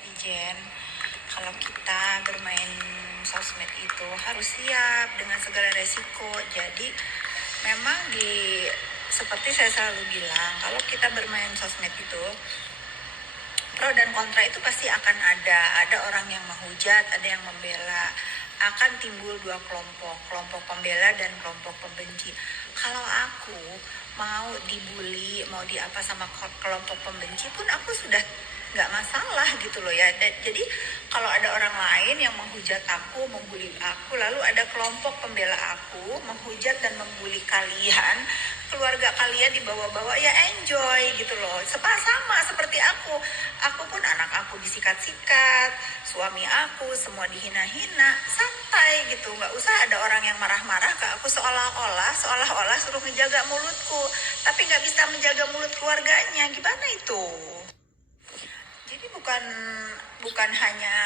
netizen, kalau kita bermain sosmed itu harus siap dengan segala resiko. Jadi memang seperti saya selalu bilang, kalau kita bermain sosmed itu pro dan kontra itu pasti akan ada orang yang menghujat, ada yang membela, akan timbul dua kelompok pembela dan kelompok pembenci. Kalau aku mau dibully, mau diapa sama kelompok pembenci pun aku sudah nggak masalah gitu loh ya. Jadi kalau ada orang lain yang menghujat aku, membuli aku, lalu ada kelompok pembela aku menghujat dan membuli kalian, keluarga kalian dibawa-bawa, ya enjoy gitu loh. Sama seperti aku pun anak aku disikat-sikat, suami aku semua dihina-hina, santai gitu. Nggak usah ada orang yang marah-marah ke aku seolah-olah suruh menjaga mulutku, tapi nggak bisa menjaga mulut keluarganya. Gimana itu? Jadi bukan hanya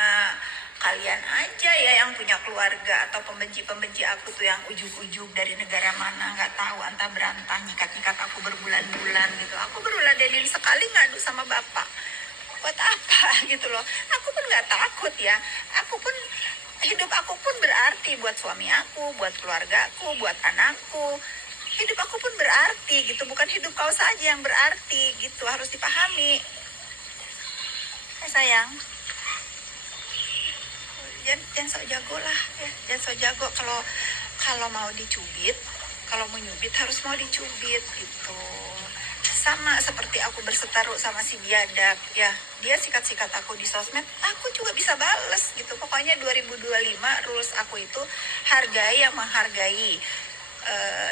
kalian aja ya yang punya keluarga atau pembenci aku tuh yang ujug-ujug dari negara mana nggak tahu, antah berantah nyikat aku berbulan-bulan gitu. Aku berulah Denin sekali ngadu sama bapak, buat apa gitu loh. Aku pun nggak takut ya. Hidup aku pun berarti buat suami aku, buat keluargaku, buat anakku. Hidup aku pun berarti gitu, bukan hidup kau saja yang berarti gitu, harus dipahami. Sayang, jangan sok jago lah ya, jangan sok jago. Kalau mau dicubit, kalau mau nyubit harus mau dicubit gitu. Sama seperti aku berseteru sama si biadab ya, dia sikat-sikat aku di sosmed, aku juga bisa bales gitu. Pokoknya 2025 rules aku itu hargai yang menghargai,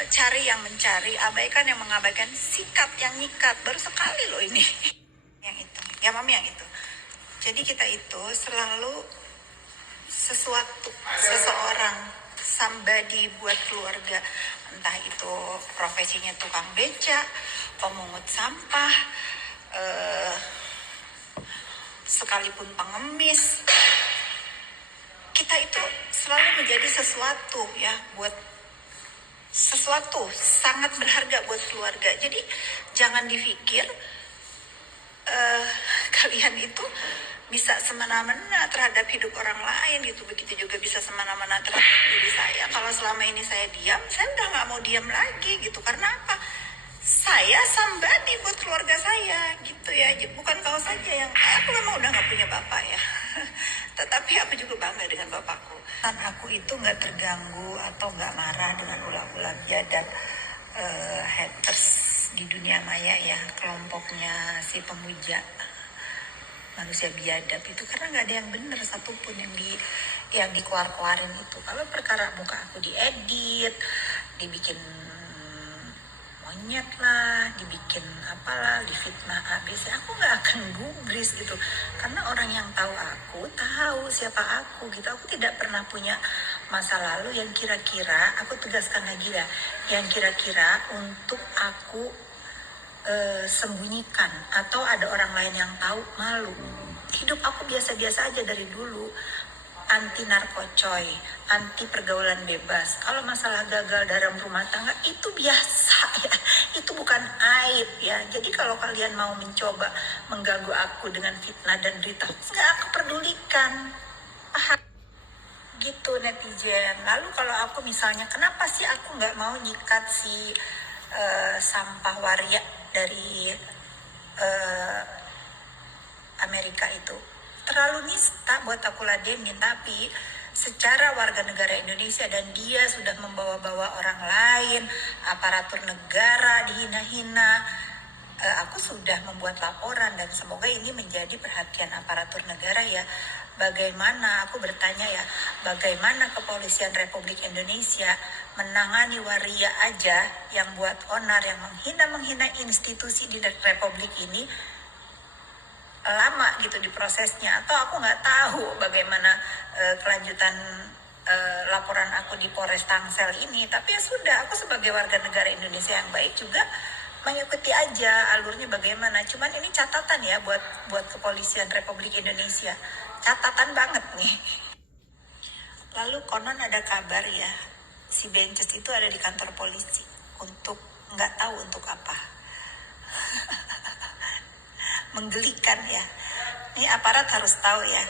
cari yang mencari, abaikan yang mengabaikan, sikat yang nyikat. Baru sekali loh ini yang itu ya, mami, yang itu. Jadi kita itu selalu seseorang, somebody buat keluarga. Entah itu profesinya tukang beca, pemungut sampah, sekalipun pengemis. Kita itu selalu menjadi sesuatu ya, buat sesuatu sangat berharga buat keluarga. Jadi jangan dipikir kalian itu bisa semena-mena terhadap hidup orang lain gitu. Begitu juga bisa semena-mena terhadap diri saya. Kalau selama ini saya diam, saya udah gak mau diam lagi gitu. Karena apa? Saya somebody buat keluarga saya gitu ya. Bukan kau saja yang, aku memang udah gak punya bapak ya. Tetapi aku juga bangga dengan bapakku. Dan aku itu gak terganggu atau gak marah dengan ulah-ulah biadab haters di dunia maya ya, kelompoknya si pemuja manusia biadab itu, karena nggak ada yang benar satupun yang dikeluar-keluarin itu. Kalau perkara muka aku diedit, dibikin monyet lah, dibikin apalah, difitnah ABC, aku nggak akan gubris gitu, karena orang yang tahu siapa aku gitu. Aku tidak pernah punya masa lalu yang kira-kira, aku tegaskan lagi ya, yang kira-kira untuk aku sembunyikan atau ada orang lain yang tahu, malu. Hidup aku biasa-biasa aja dari dulu, anti narkocoy, anti pergaulan bebas. Kalau masalah gagal dalam rumah tangga itu biasa ya, itu bukan aib ya. Jadi kalau kalian mau mencoba mengganggu aku dengan fitnah dan berita, nggak aku pedulikan. Paham? Gitu netizen. Lalu kalau aku misalnya, kenapa sih aku nggak mau nyikat si sampah waria dari Amerika itu? Terlalu nista buat aku ladenin. Tapi secara warga negara Indonesia, dan dia sudah membawa-bawa orang lain, aparatur negara dihina-hina, aku sudah membuat laporan, dan semoga ini menjadi perhatian aparatur negara ya. Bagaimana, aku bertanya ya, bagaimana kepolisian Republik Indonesia menangani waria aja yang buat onar, yang menghina institusi di Republik ini, lama gitu diprosesnya. Atau aku nggak tahu bagaimana kelanjutan laporan aku di Polres Tangsel ini. Tapi ya sudah, aku sebagai warga negara Indonesia yang baik juga mengikuti aja alurnya bagaimana. Cuman ini catatan ya buat kepolisian Republik Indonesia, catatan banget nih. Lalu konon ada kabar ya, si Bences itu ada di kantor polisi untuk nggak tahu untuk apa. Menggelikan ya. nih aparat harus tahu ya,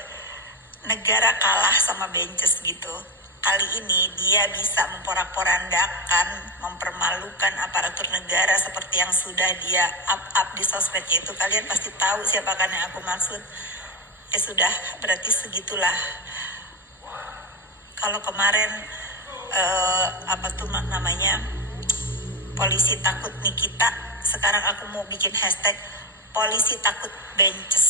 negara kalah sama benches gitu. Kali ini dia bisa memporak-porandakan, mempermalukan aparatur negara seperti yang sudah dia up di sosmednya itu. Kalian pasti tahu siapa kan yang aku maksud. Sudah, berarti segitulah. Kalau kemarin apa tuh namanya, polisi takut Nikita, sekarang aku mau bikin hashtag polisi takut benches.